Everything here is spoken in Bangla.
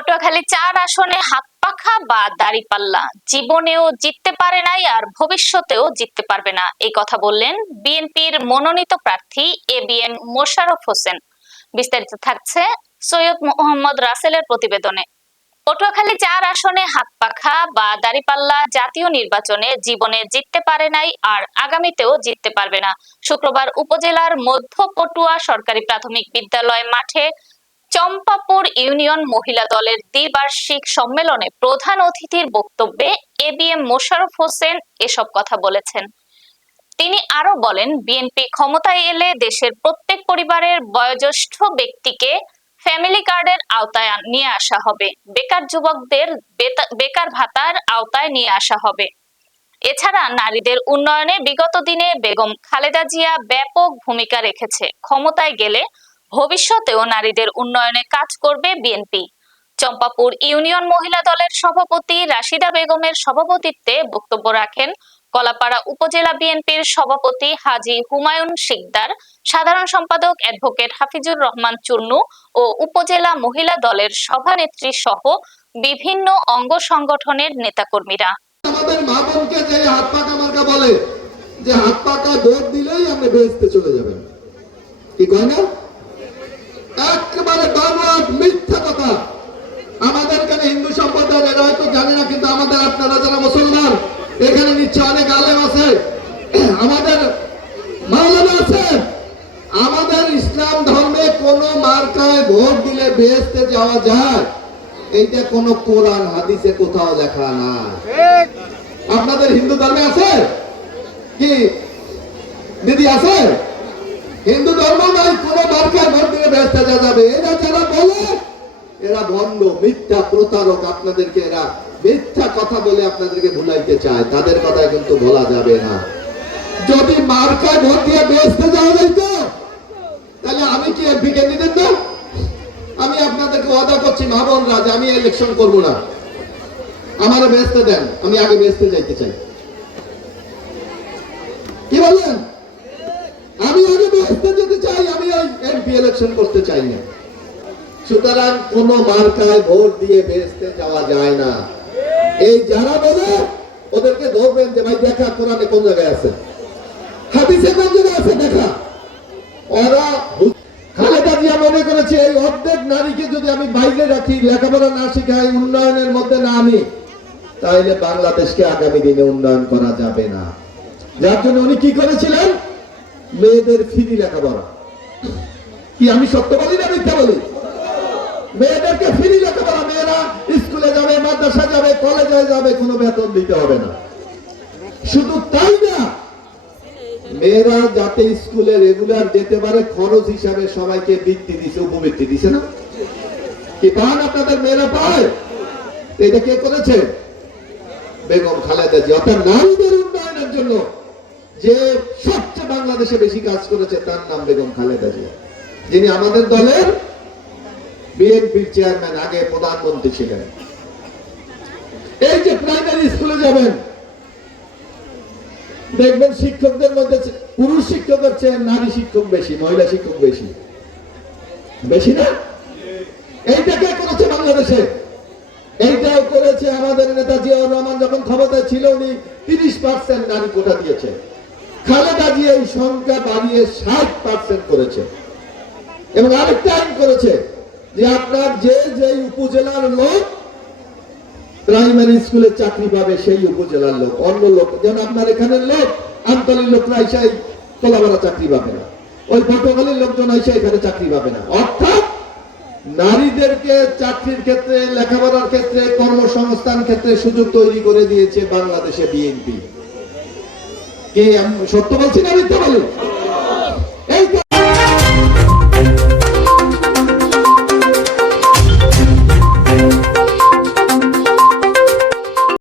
পটুয়াখালী চার আসনে হাত পাখা বা দাড়িপাল্লা জীবনেও জিততে পারে নাই আর ভবিষ্যতেও জিততে পারবে না। এই কথা বললেন বিএনপির মনোনীত প্রার্থী A B M Mosharraf Hossain. বিস্তারিত থাকছে সৈয়দ মোহাম্মদ রাসেলের প্রতিবেদনে। পটুয়াখালী চার আসনে হাত পাখা বা দাড়িপাল্লা জাতীয় নির্বাচনে জীবনে জিততে পারে নাই আর আগামীতেও জিততে পারবে না। শুক্রবার উপজেলার মধ্য পটুয়া সরকারি প্রাথমিক বিদ্যালয় মাঠে চম্পাপুর ইউনিয়ন মহিলা দলের দ্বিবার্ষিক সম্মেলনে প্রধান অতিথির বক্তব্যে A B M Mosharraf Hossain এসব কথা বলেছেন। তিনি আরও বলেন, বিএনপি ক্ষমতায় এলে দেশের প্রত্যেক পরিবারের বয়োজ্যেষ্ঠ ব্যক্তিকে ফ্যামিলি কার্ডের আওতায় নিয়ে আসা হবে। বেকার যুবকদের বেকার ভাতার আওতায় নিয়ে আসা হবে। এছাড়া নারীদের উন্নয়নে বিগত দিনে বেগম খালেদা জিয়া ব্যাপক ভূমিকা রেখেছে। ক্ষমতায় গেলে ভবিষ্যতেও নারীদের উন্নয়নে কাজ করবে বিএনপি। চম্পাপুর ইউনিয়ন মহিলা দলের সভাপতি রাশিদা বেগমের সভাপতিত্বে বক্তব্য রাখেন কলাপাড়া উপজেলা বিএনপির সভাপতি হাজি হুমায়ুন শিকদার, সাধারণ সম্পাদক অ্যাডভোকেট হাফিজুর রহমান চুন্নু ও উপজেলা মহিলা দলের সভানেত্রী সহ বিভিন্ন অঙ্গ সংগঠনের নেতাকর্মীরা। আমাদের মা বোনকে যে হাত পাকা মার্কা বলে যে হাত পাকা দিলেই আপনি বেহেস্তে চলে যাবেন। কি কয় না? ইসলাম ধর্মে কোন মার্কায় ভোট দিলে বেহেস্তে যাওয়া যায়। এইটা কোন কোরআন, হাদিসে কোথাও লেখা না আপনাদের হিন্দু ধর্মে আছে? কি? দিদি আছে হিন্দু ধর্ম নাই কোন যাওয়া যাবে, এরা যারা বলে, এরা ভণ্ড মিথ্যা প্রতারক আপনাদেরকে এরা মিথ্যা কথা বলে আপনাদেরকে ভুলাইতে চায়। তাদের কথা কিন্তু বলা যাবে না। যদি মার্কায় ভোট দিয়ে বেহেস্তে যাওয়া যাইতো, তাহলে আমি কি এমপি ক্যান্ডিডেট না? আমি আপনাদেরকে ওয়াদা করছি, মা যে আমি ইলেকশন করব না। আমারও বেহেস্তে দেন, আমি আগে বেহেস্তে যাইতে চাই কি বলেন আমি আগে বেহেস্তে যেতে চাই আমি ওই এমপি ইলেকশন করতে চাই না। সুতরাং কোন মার্কায় ভোট দিয়ে বেহেস্তে যাওয়া যায় না। এই যারা বলে, ওদেরকে ধরবেন যে, ভাই, দেখা, কোরআনে কোন জায়গায় আছে? হাদিসে কোন জায়গায় আছে? দেখা। ওরা খালেদা জিয়া মনে করেছে, এই অর্ধেক নারীকে যদি আমি বাইরে রাখি, লেখাপড়া না শিখাই, উন্নয়নের মধ্যে না আনি তাহলে বাংলাদেশকে আগামী দিনে উন্নয়ন করা যাবে না। যার জন্য উনি কি করেছিলেন? মেয়েদের ফিরি লেখাপড়া। কি আমি সত্য বলি না মিথ্যা বলি? মেয়েদেরকে ফ্রি লেখাপড়া মেয়েরা স্কুলে যাবে মাদ্রাসা যাবে কলেজে যাবে, কোনো বেতন দিতে হবে না। শুধু তাই না, মেয়েরা যাতে স্কুলে রেগুলার যেতে পারে, খরচ হিসাবে সবাইকে বৃত্তি দিছে, উপবৃত্তি দিছে না? কি পান আপনাদের মেয়েরা পায়? এটা কে করেছে? বেগম খালেদা জি অর্থাৎ নারীদের উন্নয়নের জন্য যে সবচেয়ে বাংলাদেশে বেশি কাজ করেছে, তার নাম বেগম খালেদা জি যিনি আমাদের দলের বিএনপির চেয়ারম্যান, আগে প্রধানমন্ত্রী ছিলেন। এই যে প্রাইমারি স্কুলে যাবেন, দেখবেন শিক্ষকদের মধ্যে পুরুষ শিক্ষকের চেয়ে নারী শিক্ষক বেশি, মহিলা শিক্ষক বেশি। বেশি না? এইটা কে করেছে বাংলাদেশে? এইটাও করেছে আমাদের নেতা জিয়াউর রহমান, যখন ক্ষমতায় ছিল উনি তিরিশ পার্সেন্ট নারী কোটা দিয়েছে। খালেদা জিয়া এই সংখ্যা বাড়িয়ে ষাট পার্সেন্ট করেছে। এবং আরেকটা আইন করেছে যে আপনার যে যে উপজেলার লোক প্রাইমারি স্কুলে চাকরি পাবে, সেই উপজেলার লোক, অন্য লোক, যেমন আপনার এখানের লোক, আমতলির লোকরা এসে এই তোলাবাড়া চাকরি পাবে না। ওই পটুয়াখালীর লোকজন এসে এখানে চাকরি পাবে না। অর্থাৎ নারীদেরকে চাকরির ক্ষেত্রে, লেখাপড়ার ক্ষেত্রে, কর্মসংস্থান ক্ষেত্রে সুযোগ তৈরি করে দিয়েছে বাংলাদেশে বিএনপি। কে সত্য বলছি না মিথ্যা বলি?